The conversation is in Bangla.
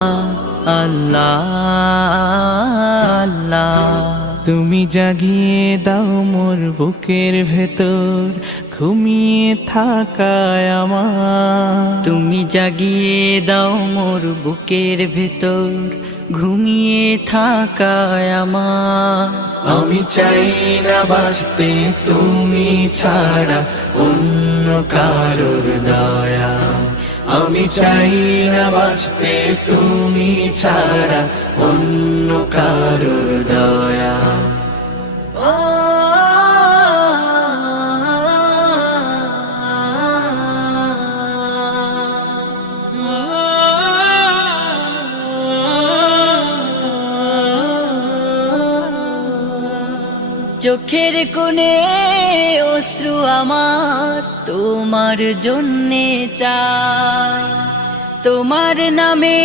আল্লাহ আল্লাহ, তুমি জাগিয়ে দাও মোর বুকের ভেতর ঘুমিয়ে থাকায় আমার। তুমি জাগিয়ে দাও মোর বুকের ভেতর ঘুমিয়ে থাকায় আমার। আমি চাই না বাঁচতে তুমি ছাড়া অন্য কারোর দয়া। আমি চাই না বাঁচতে তুমি ছাড়া অন্য কারোর দয়া। চোখের কোণে অশ্রু আমার তোমার জন্যে চাই, তোমার নামে